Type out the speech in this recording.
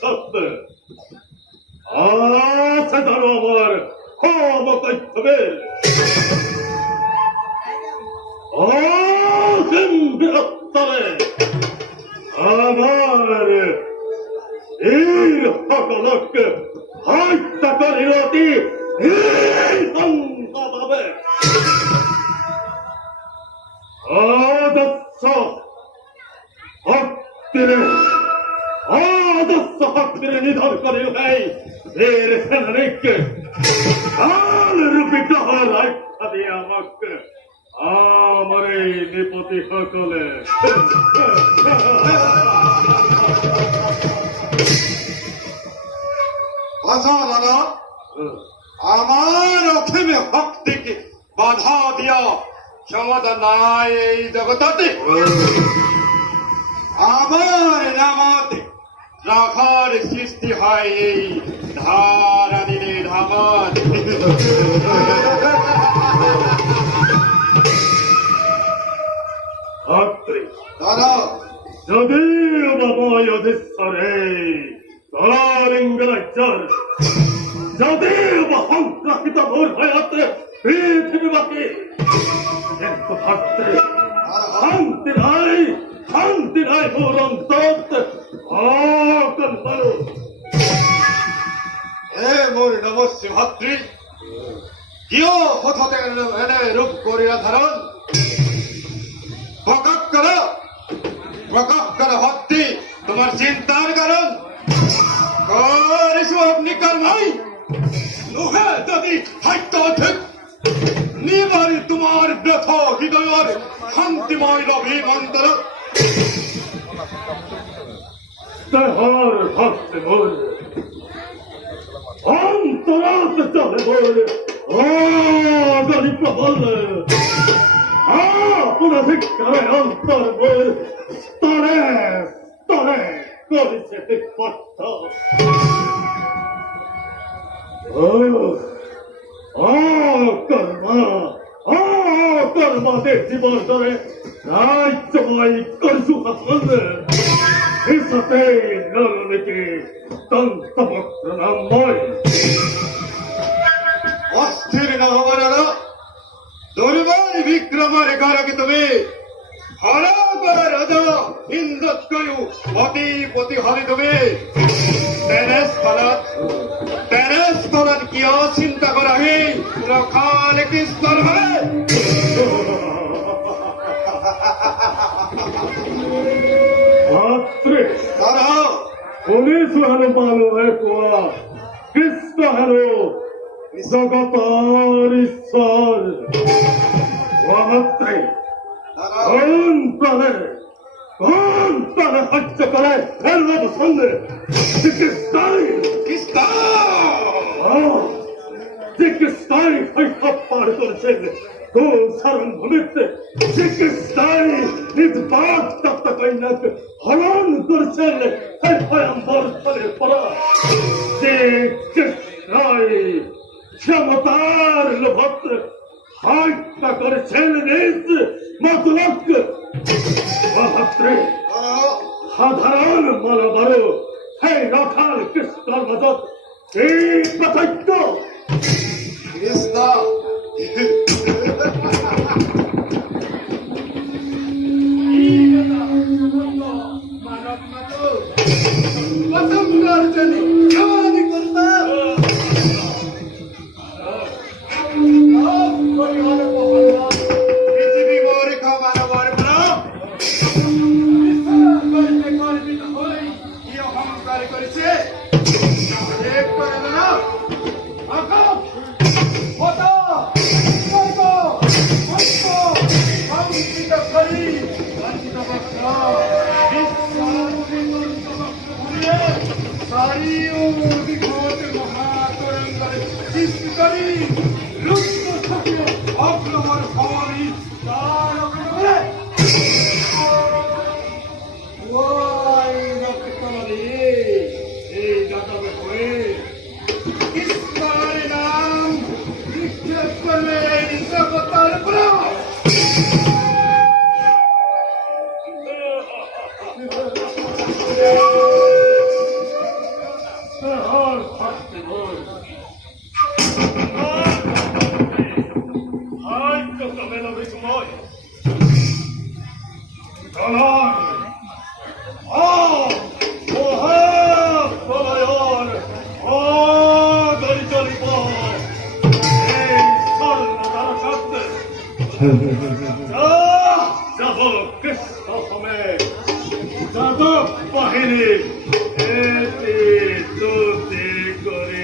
সত্য আছে ধরো আমার ক্ষমতাবে বীরত্তরে আমার এই সকলকে হত্যা করিরতি হবে আদর্শ ভক্তিরে আদর্শ ভক্তিরে নিধন করি ভাই এর সেনানিকে কাল রূপী ডহর রাখা দিয়ে আমাকে আমার এই নিপতি সকলে আচ্ছা দাদা আমার অক্ষেমে ভক্তিকে বাধা দিয়া সমাধান নাই এই জগতাতে আমার নামাতে রাখার সৃষ্টি হয় এই ধারা দিলে ধামাত দাদা যদিও বাবা অধীশ্বরে তলারিঙ্গরাজ্যর যদিও বা সংগ্রাহিত মোর ভয়াতে পৃথিবীবাসী কিন্তু ভাত্রে শান্তি নাই মোর অন্তত অকল বলো হে মোর নমস্য ভাতৃ কিয় হঠাৎ এনে রূপ করিয়া ধারণ প্রকাশ কর ভক্তি তোমার চিন্তার কারণ করিস আপনি কর্মাই লোহে যদি হাইত ঠিক নিবারি তোমার ব্যথ হৃদয়ের শান্তিময় অভিমন্ত্র তাহার ভক্ত মোর অন্তরাত চলে মোর গরিব বললে আপনার শিক্ষায় অন্তর মোর স্তরে স্তরে করেছে বিপত্ত কর্মাতে জীবন ধরে রাজ্যময় করছু বললে হিসাবে নলনীতি তন্তপত্র নাময় অস্থির না হবার দুর্বল বিক্রমের কারকে তুমি হরাবার রাজা ইন্দ্রৎকয়ু অতিপতি হলে তুমি তেনে স্থলত কিয় চিন্তা করা হি রখালে কি স্থল হবে পুলিশ হারো পালো কুয়া কৃষ্ণ হারো জগতর ঈশ্বর মহাত্রে কোন প্রাণে হত্যা করে এর সঙ্গে চিকিৎসায় শৈশব পার করেছেন তো সারণ ভূমিতে চিকিৎসায় নিজ বাদ তপ্ত কন্যাকে হরণ করেছেন ভয়ম্বর ফলের পরা চিকিৎসায় ক্ষমতার লোভত্র হত্যা করেছেন নিজ মতলক মহাত্রে সাধারণ মানবর হে রাখাল কৃষ্ণর মদত এই পার্থক্য Krishna Ay, tócame la misma. Caray. মহাপ্রলয়র গরিচরিব এই স্বর্ণদার শব্দে যাব কৃষ্ণ সমেত যাদব বাহিনী এটি তুতি করি